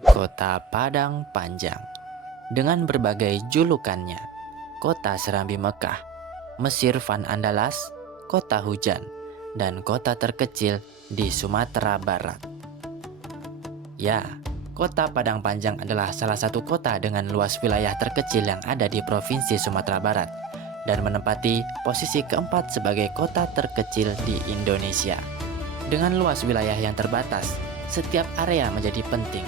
Kota Padang Panjang. Dengan berbagai julukannya, kota Serambi Mekah, Mesir Van Andalas, kota hujan, dan kota terkecil di Sumatera Barat. Ya, kota Padang Panjang adalah salah satu kota dengan luas wilayah terkecil yang ada di Provinsi Sumatera Barat dan menempati posisi keempat sebagai kota terkecil di Indonesia. Dengan luas wilayah yang terbatas, setiap area menjadi penting.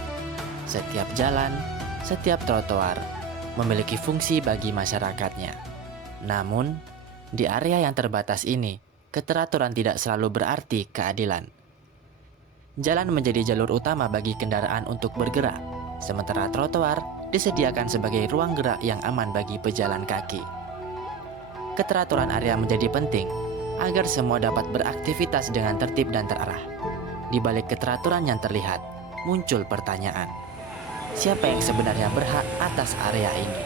Setiap jalan, setiap trotoar memiliki fungsi bagi masyarakatnya. Namun, di area yang terbatas ini, keteraturan tidak selalu berarti keadilan. Jalan menjadi jalur utama bagi kendaraan untuk bergerak, sementara trotoar disediakan sebagai ruang gerak yang aman bagi pejalan kaki. Keteraturan area menjadi penting agar semua dapat beraktivitas dengan tertib dan terarah. Di balik keteraturan yang terlihat, muncul pertanyaan. Siapa yang sebenarnya berhak atas area ini?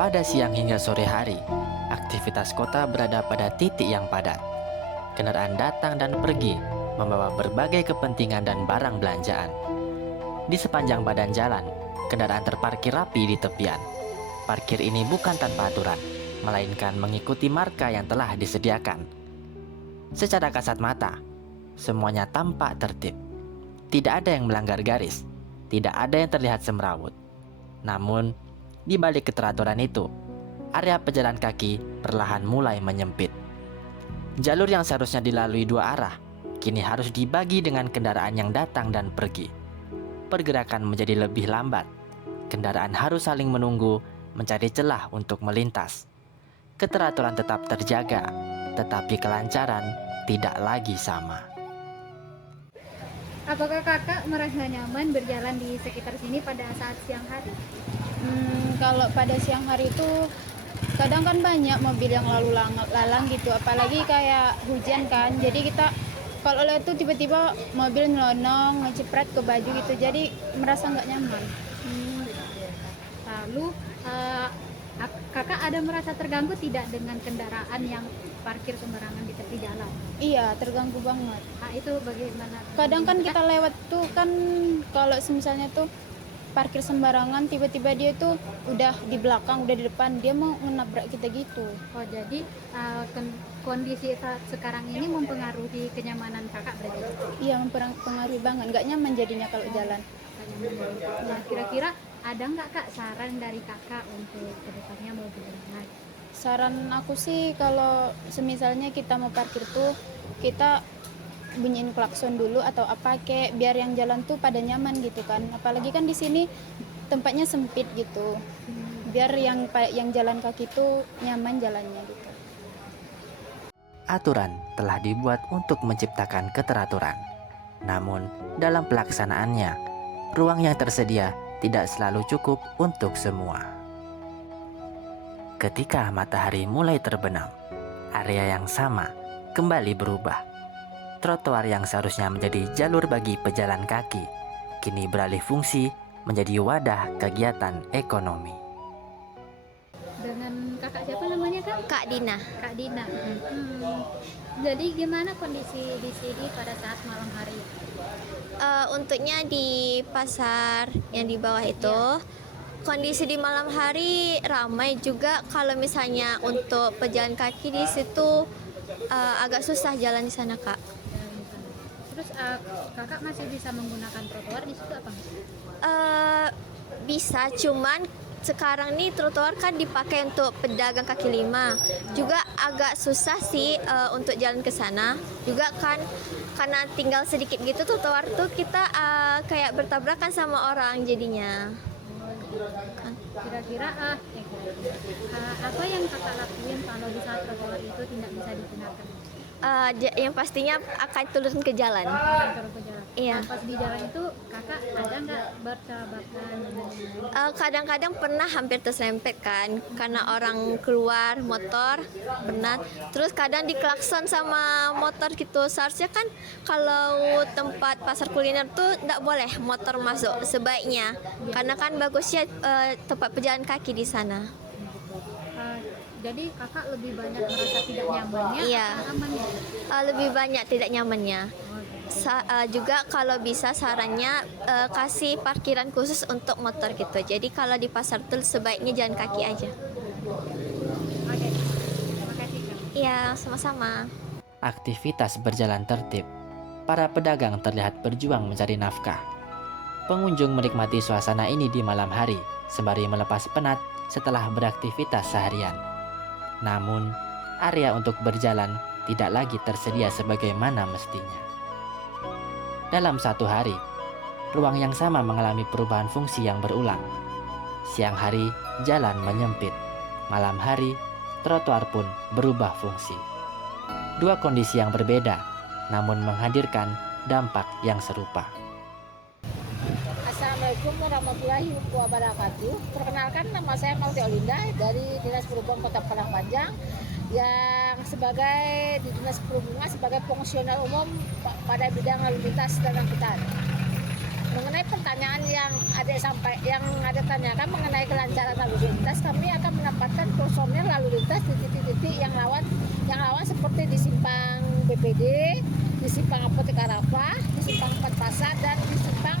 Pada siang hingga sore hari, aktivitas kota berada pada titik yang padat. Kendaraan datang dan pergi, membawa berbagai kepentingan dan barang belanjaan. Di sepanjang badan jalan, kendaraan terparkir rapi di tepian. Parkir ini bukan tanpa aturan, melainkan mengikuti marka yang telah disediakan. Secara kasat mata, semuanya tampak tertib. Tidak ada yang melanggar garis. Tidak ada yang terlihat semrawut. Namun, di balik keteraturan itu, area pejalan kaki perlahan mulai menyempit. Jalur yang seharusnya dilalui dua arah, kini harus dibagi dengan kendaraan yang datang dan pergi. Pergerakan menjadi lebih lambat. Kendaraan harus saling menunggu, mencari celah untuk melintas. Keteraturan tetap terjaga, tetapi kelancaran tidak lagi sama. Apakah kakak merasa nyaman berjalan di sekitar sini pada saat siang hari? Kalau pada siang hari itu kadang kan banyak mobil yang lalu lalang gitu, apalagi kayak hujan kan. Jadi kita kalau lihat tuh tiba-tiba mobil nyelonong, ngecepret ke baju gitu, jadi merasa nggak nyaman. Lalu kakak ada merasa terganggu tidak dengan kendaraan yang parkir sembarangan di tepi jalan? Iya, terganggu banget. Itu bagaimana? Kadang kan kita lewat tuh kan, kalau misalnya tuh parkir sembarangan, tiba-tiba dia tuh udah di belakang, udah di depan, dia mau menabrak kita gitu. Oh, jadi kondisi saat sekarang ini mempengaruhi kenyamanan kakak berarti? Iya, mempengaruhi banget, nggak nyaman jadinya kalau jalan. Nah, kira-kira ada nggak kak saran dari kakak untuk kedepannya mau bagaimana? Saran aku sih kalau semisalnya kita mau parkir tuh kita bunyiin klakson dulu atau apa kayak biar yang jalan tuh pada nyaman gitu kan. Apalagi kan di sini tempatnya sempit gitu. Biar yang jalan kaki tuh nyaman jalannya gitu. Aturan telah dibuat untuk menciptakan keteraturan. Namun, dalam pelaksanaannya, ruang yang tersedia tidak selalu cukup untuk semua. Ketika matahari mulai terbenam, area yang sama kembali berubah. Trotoar yang seharusnya menjadi jalur bagi pejalan kaki, kini beralih fungsi menjadi wadah kegiatan ekonomi. Dengan kakak siapa namanya kak? Kak Dina. Kak Dina. Jadi gimana kondisi di sini pada saat malam hari? Untuknya di pasar yang di bawah itu, kondisi di malam hari ramai juga. Kalau misalnya untuk pejalan kaki di situ agak susah jalan di sana, Kak. Terus kakak masih bisa menggunakan trotoar di situ apa? Bisa, cuman sekarang nih trotoar kan dipakai untuk pedagang kaki lima. Juga agak susah sih untuk jalan ke sana. Juga kan karena tinggal sedikit gitu trotoar tuh kita kayak bertabrakan sama orang jadinya. Kira-kira apa yang kakak lakuin kalau di saat trotoar itu tidak bisa digunakan? Yang pastinya akan turun ke jalan. Turun ke jalan. Iya. Pas di jalan itu kakak ada nggak bertabrakan? Kadang-kadang pernah hampir terserempet kan karena orang keluar motor pernah. Terus kadang diklakson sama motor gitu. Seharusnya kan kalau tempat pasar kuliner tuh nggak boleh motor masuk sebaiknya, karena kan bagusnya tempat pejalan kaki di sana. Jadi kakak lebih banyak merasa tidak nyamannya? Iya. Atau amannya? Lebih banyak tidak nyamannya. juga kalau bisa sarannya kasih parkiran khusus untuk motor gitu. Jadi kalau di pasar tuh sebaiknya jalan kaki aja. Oke, terima kasih Kak. Iya, sama-sama. Aktivitas berjalan tertib. Para pedagang terlihat berjuang mencari nafkah. Pengunjung menikmati suasana ini di malam hari, sembari melepas penat setelah beraktivitas seharian. Namun, area untuk berjalan tidak lagi tersedia sebagaimana mestinya. Dalam satu hari, ruang yang sama mengalami perubahan fungsi yang berulang. Siang hari, jalan menyempit. Malam hari, trotoar pun berubah fungsi. Dua kondisi yang berbeda, namun menghadirkan dampak yang serupa. Assalamualaikum warahmatullahi wabarakatuh. Perkenalkan, nama saya Mauti Olinda dari Dinas Perhubungan Kota Padang Panjang, yang sebagai di Dinas Perhubungan sebagai fungsional umum pada bidang lalu lintas dan angkutan. Mengenai pertanyaan yang ada tanyakan mengenai kelancaran lalu lintas, kami akan menempatkan personel lalu lintas di titik-titik yang rawan seperti di simpang BPD, di simpang Apotek Arafah, di simpang 4 Pasar, dan di simpang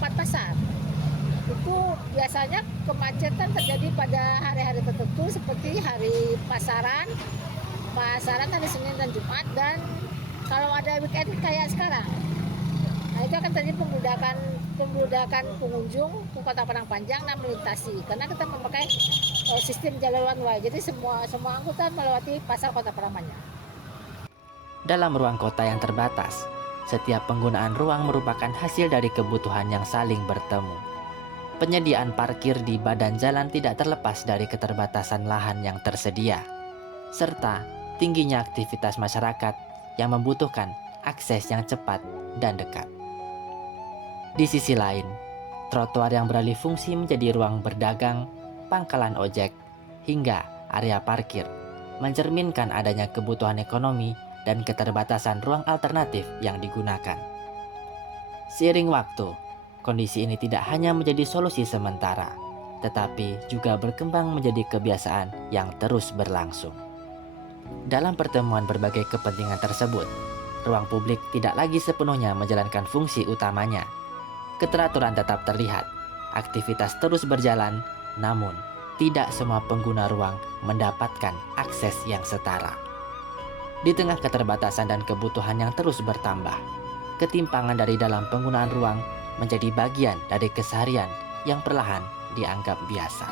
4 Pasar. Itu biasanya kemacetan terjadi pada hari-hari tertentu seperti hari pasaran hari Senin dan Jumat, dan kalau ada weekend kayak sekarang. Nah, itu akan terjadi pembeludakan pengunjung ke Kota Padang Panjang dan melintasi, karena kita memakai sistem jalur one way. Jadi semua angkutan melewati pasar Kota Padang Panjang. Dalam ruang kota yang terbatas, setiap penggunaan ruang merupakan hasil dari kebutuhan yang saling bertemu. Penyediaan parkir di badan jalan tidak terlepas dari keterbatasan lahan yang tersedia, serta tingginya aktivitas masyarakat yang membutuhkan akses yang cepat dan dekat. Di sisi lain, trotoar yang beralih fungsi menjadi ruang berdagang, pangkalan ojek, hingga area parkir, mencerminkan adanya kebutuhan ekonomi dan keterbatasan ruang alternatif yang digunakan. Seiring waktu, kondisi ini tidak hanya menjadi solusi sementara, tetapi juga berkembang menjadi kebiasaan yang terus berlangsung. Dalam pertemuan berbagai kepentingan tersebut, ruang publik tidak lagi sepenuhnya menjalankan fungsi utamanya. Keteraturan tetap terlihat, aktivitas terus berjalan, namun tidak semua pengguna ruang mendapatkan akses yang setara. Di tengah keterbatasan dan kebutuhan yang terus bertambah, ketimpangan dari dalam penggunaan ruang menjadi bagian dari keseharian yang perlahan dianggap biasa.